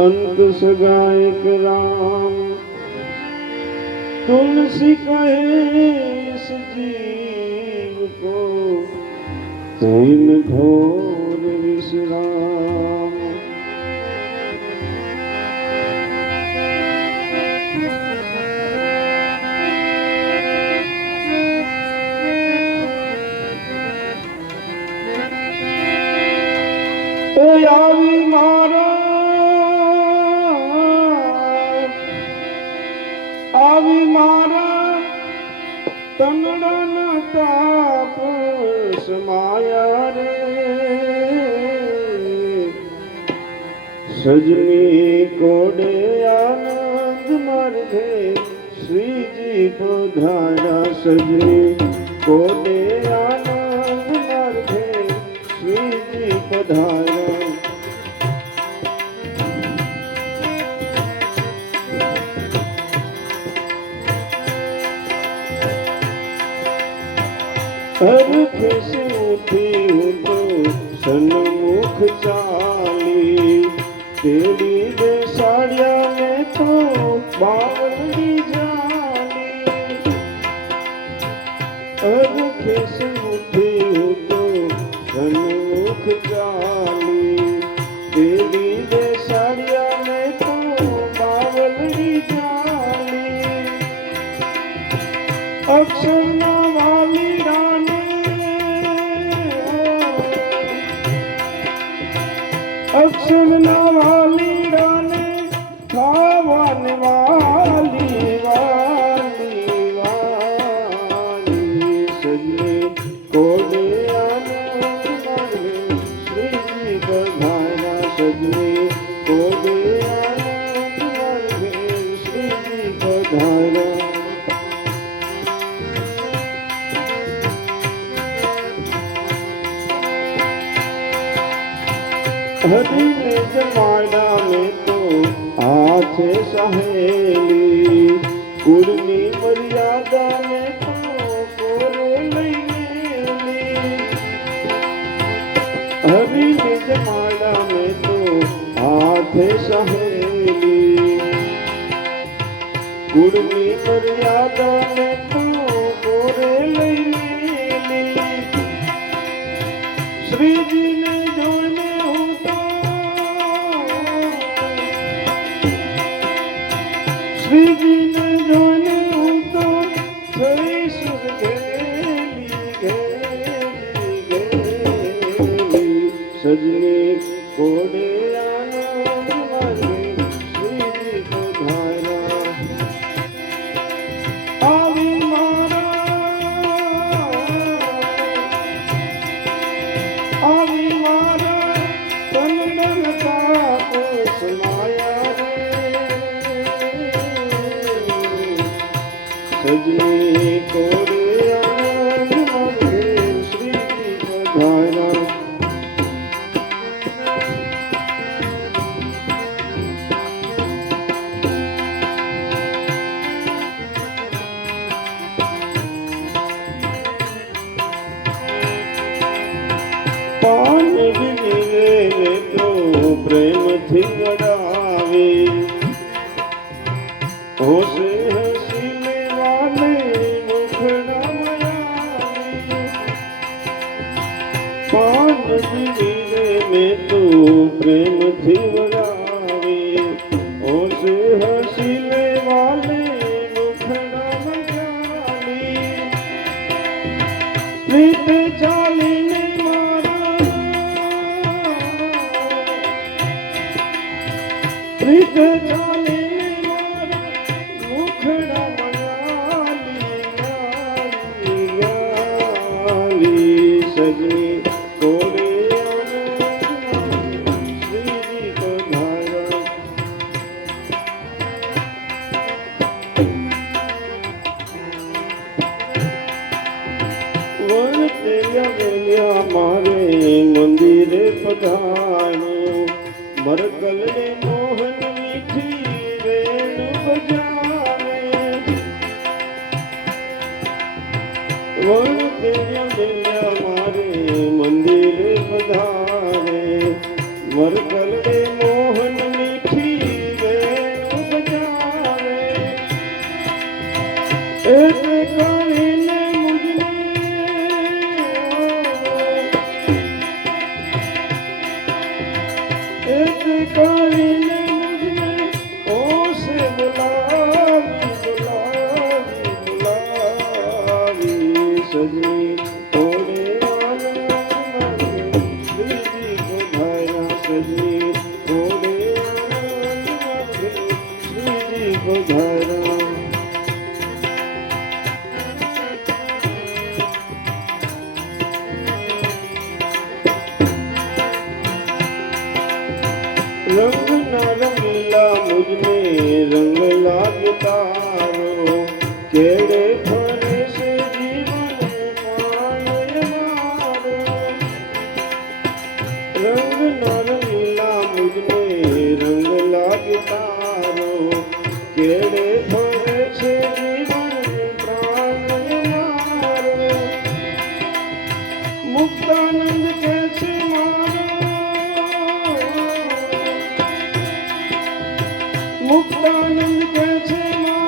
अंत सगाए राम तुलसी कहे इस जीव को तीन घोर विश्राम। આવી મારા તનડાના તાપ સમાયા રે સજની કોડે આનંદ માર્ગે શ્રીજી પધારા સજની કોડે આનંદ માર્ગે શ્રીજી પધારા। हरखे से उठी हूँ तो सन्मुख चाली तेरी बेसाड़िया में तो बावली जाली। हरखे से उठी हूँ तो सन्मुख चाली तेरी बेसाड़िया में तो बावली जाली। अक्षर वाली अक्षर वाली राने खावन वाली वाली वाली सजनी कोडे आनंद मार्गे श्रीजी पधारा सजनी कोडे आनंद मार्गे श्रीजी पधारा। हरि ने जमाड़ा में तो हाथ सहेली कुर्मी मर्यादा में तो कोरे लेली। हरि ने जमाड़ा में तो हाथ सहेली कुर्मी मर्यादा में तो कोरे लेली। श्री जी ने जोने श्री जी ने जोने तो थई सुर घेली घेली घेली सजनी कोडे आनंद मार्गे श्रीजी पधारा। आवी मारा तन ताप समाया सजनी कोडे आनंद मार्गे श्रीजी पधारा। पान विने तो प्रेम थी गड़ावे होसे हसीले वाले मुखड़ा मयावे। पान विने में तो प्रेम थी गड़ावे होसे हसीले वाले मुखड़ा मयावे। प्रीत चाली ने प्रीत चाले मारा मुखड़ा मयाली याली याली सजनी कोडे आनंद श्रीजी पधारा। वरते गया मारे मंदिर पधारो मरकल ने मोहन मीठी रेणु बजावे। वरते गया मारे मंदिर पधारे मरकल ने मोहन मीठी મુક્તાનંદ કહે છે મારે